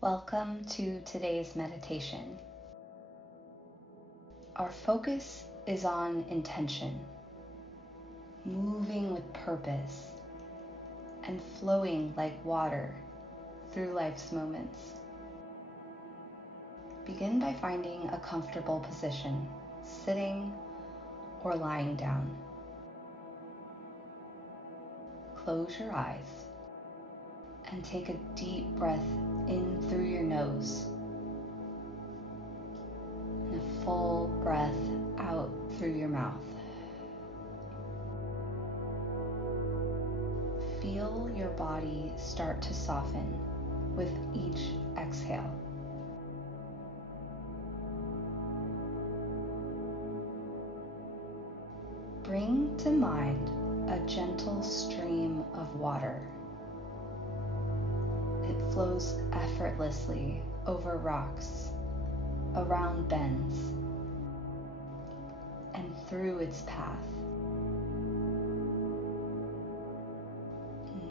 Welcome to today's meditation. Our focus is on intention, moving with purpose, and flowing like water through life's moments. Begin by finding a comfortable position, sitting or lying down. Close your eyes and take a deep breath in through your nose and a full breath out through your mouth. Feel your body start to soften with each exhale. Bring to mind a gentle stream of water. It flows effortlessly over rocks, around bends, and through its path.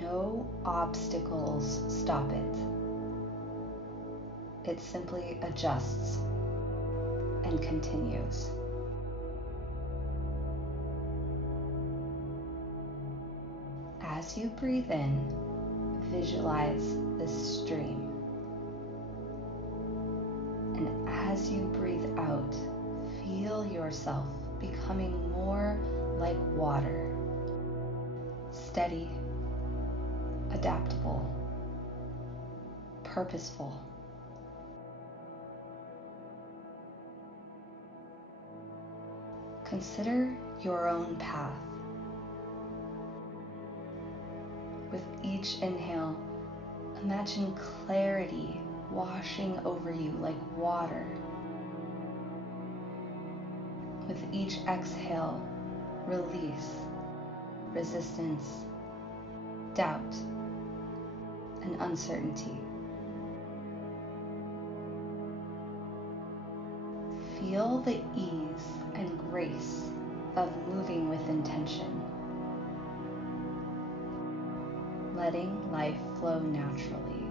No obstacles stop it. It simply adjusts and continues. As you breathe in, visualize this stream. And as you breathe out, feel yourself becoming more like water, steady, adaptable, purposeful. Consider your own path. With each inhale, imagine clarity washing over you like water. With each exhale, release, resistance, doubt, and uncertainty. Feel the ease and grace of moving with intention, letting life flow naturally.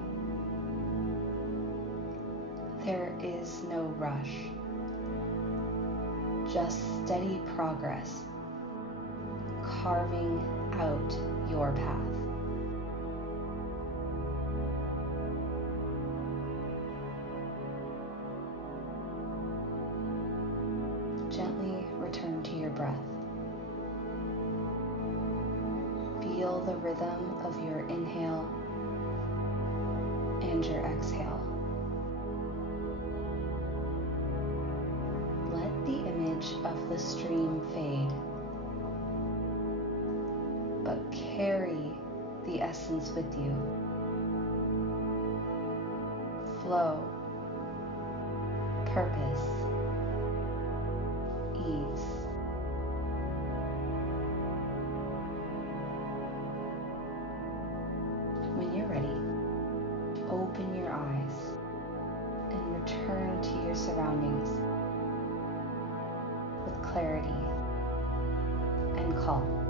There is no rush, just steady progress, carving out your path. Gently return to your breath. Feel the rhythm of your inhale and your exhale. Let the image of the stream fade, but carry the essence with you. Flow, purpose, ease. When you're ready, open your eyes and return to your surroundings with clarity and calm.